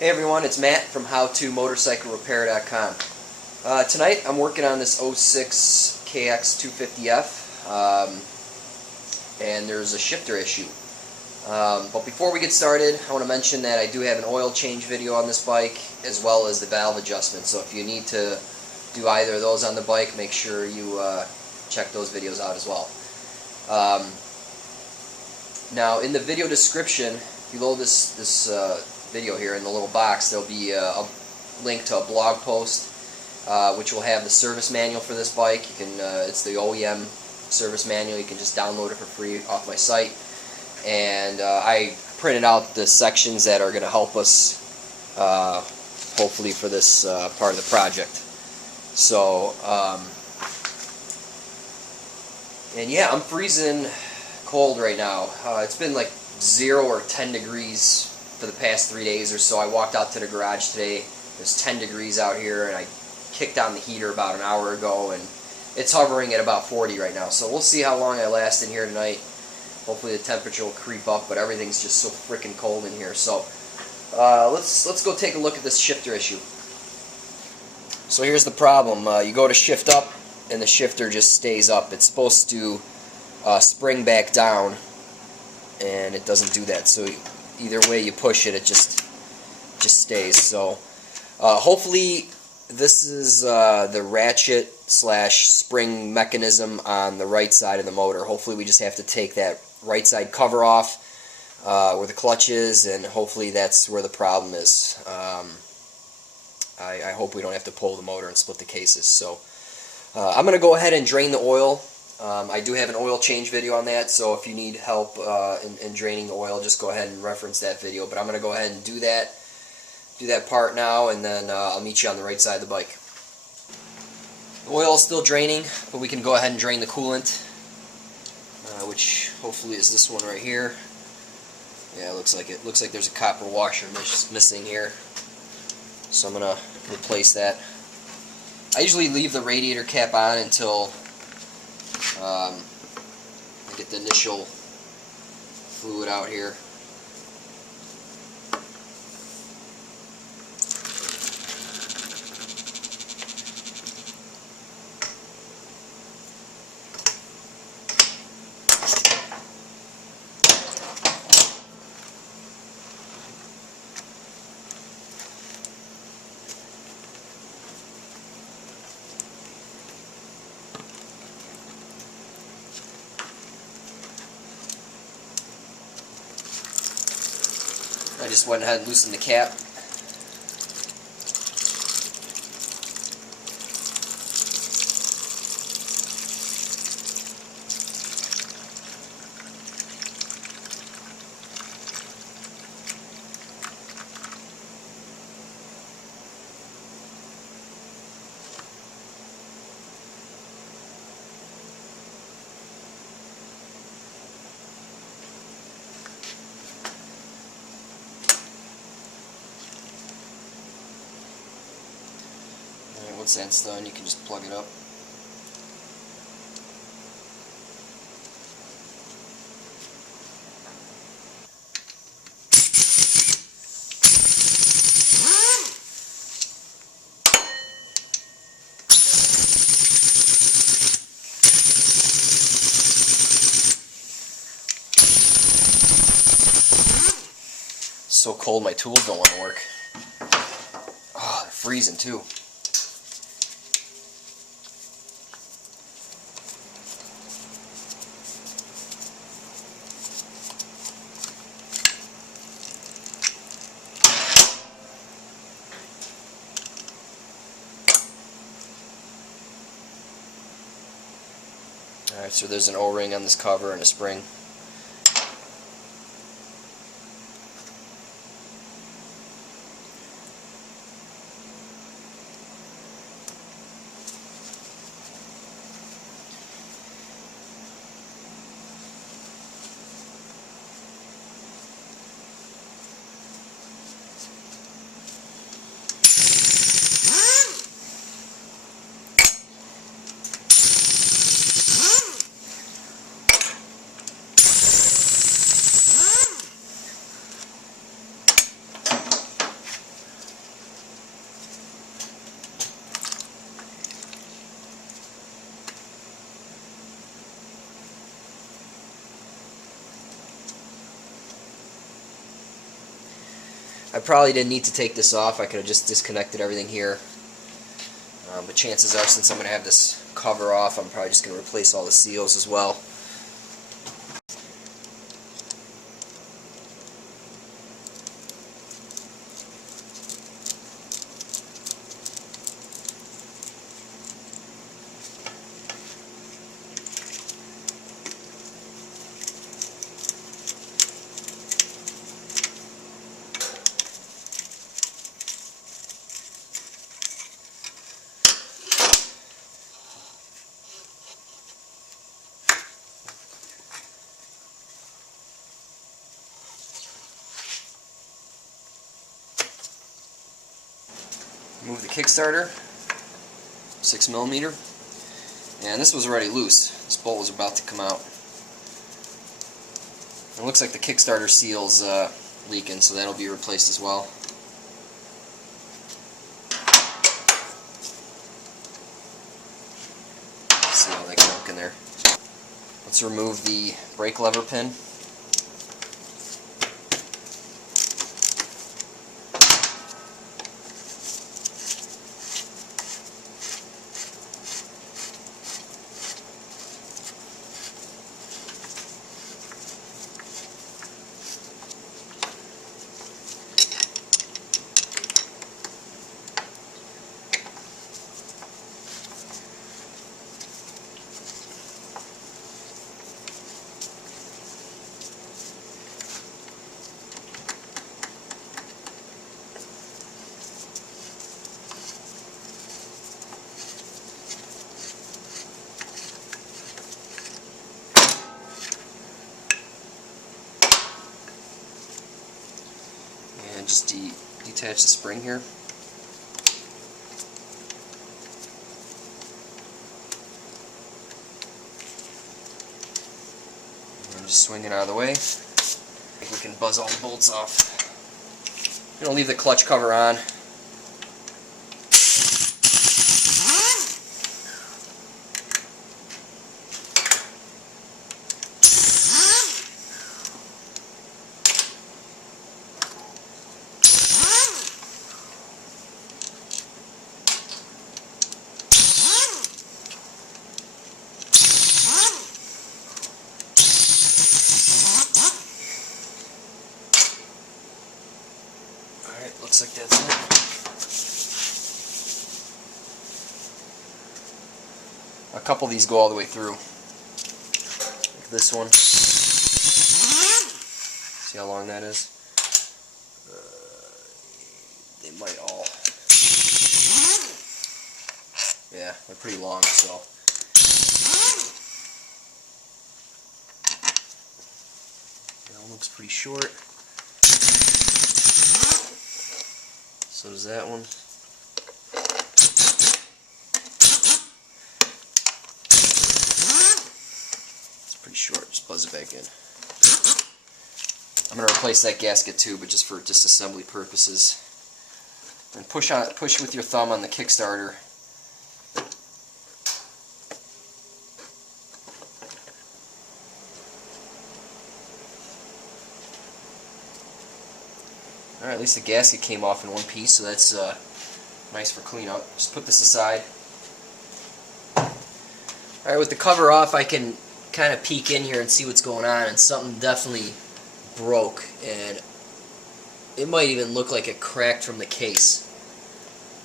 Hey everyone, it's Matt from HowToMotorcycleRepair.com. Tonight I'm working on this 06 KX250F, and there's a shifter issue. But before we get started, I want to mention that I do have an oil change video on this bike, as well as the valve adjustment. So if you need to do either of those on the bike, make sure you check those videos out as well. Now in the video description, below this video here in the little box, there'll be a link to a blog post which will have the service manual for this bike. You can it's the OEM service manual. You can just download it for free off my site, and I printed out the sections that are going to help us hopefully for this part of the project. So and yeah, I'm freezing cold right now. It's been like 0 or 10 degrees for the past 3 days or so. I walked out to the garage today. There's 10 degrees out here, and I kicked on the heater about an hour ago, and it's hovering at about 40 right now. So we'll see how long I last in here tonight. Hopefully the temperature will creep up, but everything's just so freaking cold in here. So let's go take a look at this shifter issue. So here's the problem. You go to shift up, and the shifter just stays up. It's supposed to spring back down, and it doesn't do that. So either way you push it, it just stays. So hopefully this is the ratchet slash spring mechanism on the right side of the motor. Hopefully we just have to take that right side cover off where the clutch is, and hopefully that's where the problem is. I hope we don't have to pull the motor and split the cases. So I'm going to go ahead and drain the oil. I do have an oil change video on that, so if you need help in draining the oil, just go ahead and reference that video. But I'm going to go ahead and do that part now, and then I'll meet you on the right side of the bike. The oil is still draining, but we can go ahead and drain the coolant, which hopefully is this one right here. Yeah, it looks like it. Looks like there's a copper washer missing here, so I'm going to replace that. I usually leave the radiator cap on until I get the initial fluid out here. I just went ahead and loosened the cap. Once that's done, you can just plug it up. So cold, my tools don't want to work. Oh, they're freezing too. Alright, so there's an O-ring on this cover and a spring. I probably didn't need to take this off. I could have just disconnected everything here. But chances are, since I'm going to have this cover off, I'm probably just going to replace all the seals as well. Move the Kickstarter, 6mm, and this was already loose. This bolt was about to come out. It looks like the Kickstarter seal's leaking, so that'll be replaced as well. See all that gunk in there. Let's remove the brake lever pin. And just detach the spring here. And just swing it out of the way. I think we can buzz all the bolts off. I'm going to leave the clutch cover on. Alright, looks like that's it. A couple of these go all the way through. Like this one. See how long that is? They might all. Yeah, they're pretty long, so. That one looks pretty short. So does that one. It's pretty short. Just buzz it back in. I'm going to replace that gasket too, but just for disassembly purposes. And push with your thumb on the Kickstarter. Alright, at least the gasket came off in one piece, so that's nice for cleanup. Just put this aside. Alright, with the cover off, I can kind of peek in here and see what's going on, and something definitely broke, and it might even look like it cracked from the case.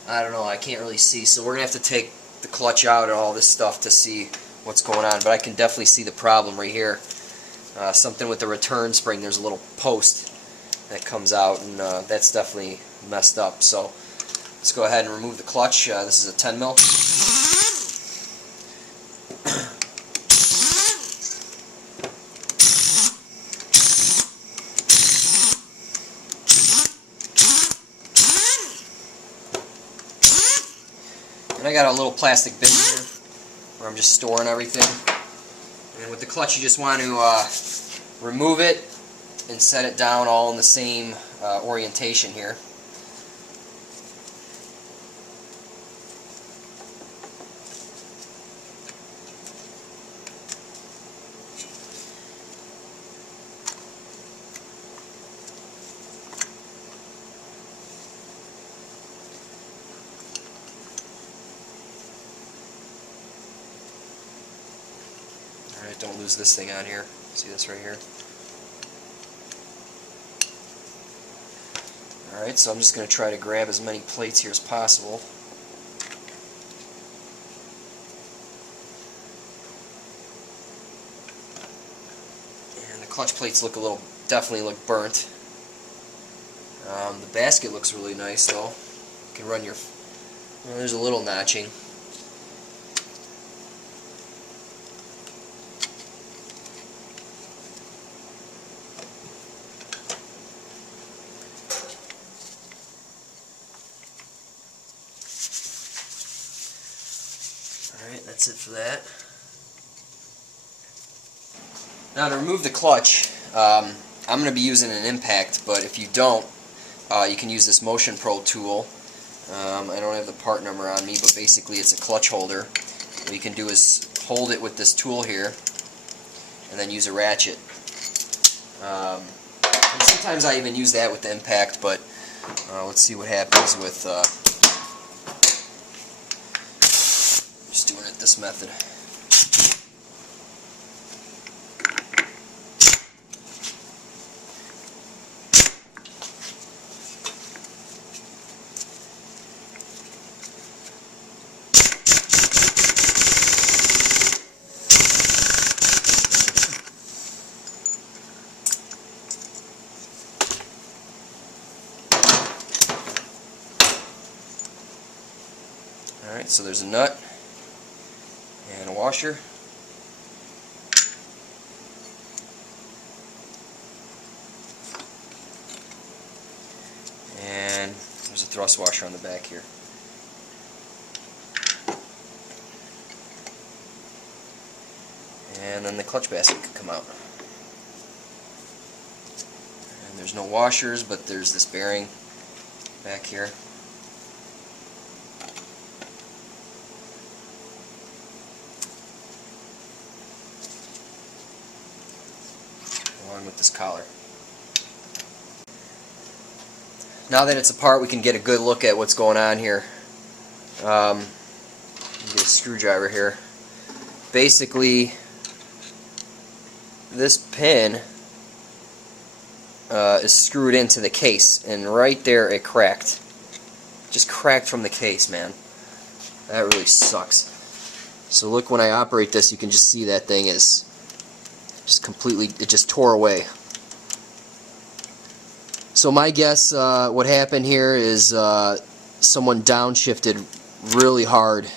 I don't know, I can't really see, so we're going to have to take the clutch out and all this stuff to see what's going on, but I can definitely see the problem right here. Something with the return spring, there's a little post that comes out, and that's definitely messed up. So let's go ahead and remove the clutch. This is a 10 mil. And I got a little plastic bin here where I'm just storing everything. And with the clutch, you just want to remove it and set it down all in the same orientation here. don't lose this thing on here. See this right here? Alright, so I'm just going to try to grab as many plates here as possible. And the clutch plates look definitely look burnt. The basket looks really nice though. You can run your, well, there's a little notching. Alright, that's it for that. Now to remove the clutch, I'm going to be using an impact, but if you don't, you can use this Motion Pro tool. I don't have the part number on me, but basically it's a clutch holder. What you can do is hold it with this tool here, and then use a ratchet. And sometimes I even use that with the impact, but let's see what happens with just doing it this method. Alright, so there's a nut and a washer. And there's a thrust washer on the back here. And then the clutch basket could come out. And there's no washers, but there's this bearing back here. Along with this collar. Now that it's apart, we can get a good look at what's going on here. Get a screwdriver here. Basically, this pin is screwed into the case, and right there it cracked. Just cracked from the case, man. That really sucks. So look, when I operate this, you can just see that thing is just completely, it just tore away. So my guess, what happened here is someone downshifted really hard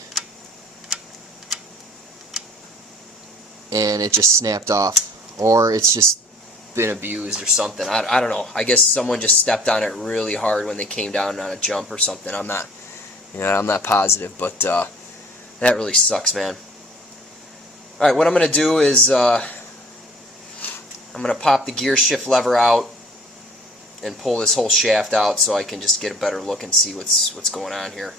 and it just snapped off, or it's just been abused or something. I don't know. I guess someone just stepped on it really hard when they came down on a jump or something. I'm not positive, but that really sucks, man. All right, what I'm gonna do is I'm gonna pop the gear shift lever out and pull this whole shaft out so I can just get a better look and see what's going on here.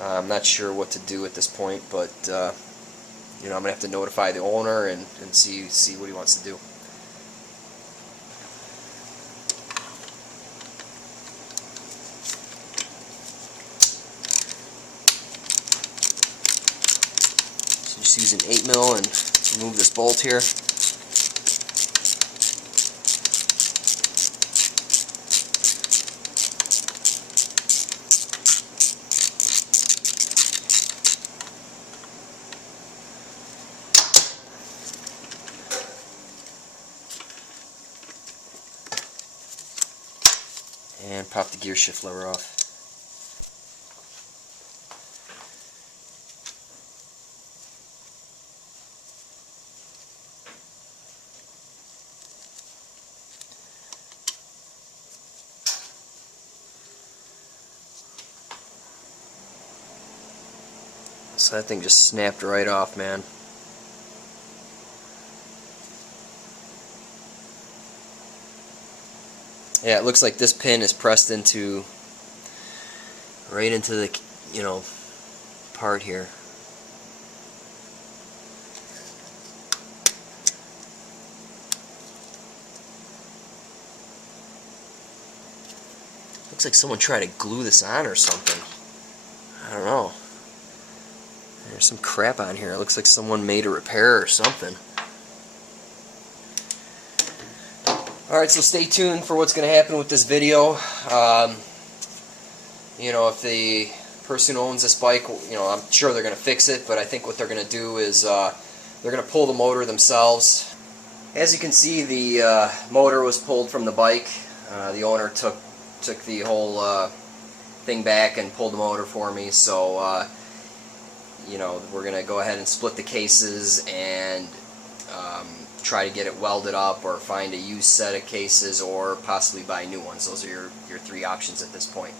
I'm not sure what to do at this point, but you know, I'm gonna have to notify the owner and see what he wants to do. So just use an 8mm and remove this bolt here. And pop the gear shift lever off. So that thing just snapped right off, man. Yeah, it looks like this pin is pressed into right into the, you know, part here. Looks like someone tried to glue this on or something. I don't know. There's some crap on here. It looks like someone made a repair or something. Alright, so stay tuned for what's going to happen with this video. You know, if the person who owns this bike, you know, I'm sure they're going to fix it, but I think what they're going to do is they're going to pull the motor themselves. As you can see, the motor was pulled from the bike. The owner took the whole thing back and pulled the motor for me, so you know, we're going to go ahead and split the cases and try to get it welded up, or find a used set of cases, or possibly buy new ones. Those are your three options at this point.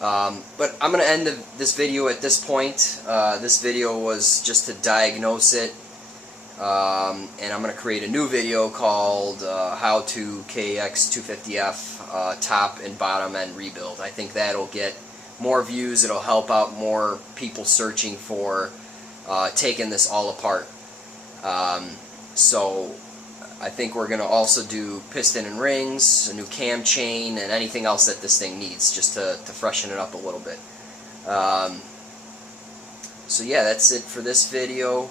But I'm going to end this video at this point. This video was just to diagnose it, and I'm going to create a new video called How to KX250F Top and Bottom End Rebuild. I think that'll get more views. It'll help out more people searching for taking this all apart. So I think we're going to also do piston and rings, a new cam chain, and anything else that this thing needs, just to freshen it up a little bit. So yeah, that's it for this video,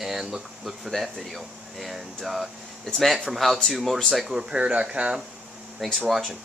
and look for that video. And it's Matt from HowToMotorcycleRepair.com. Thanks for watching.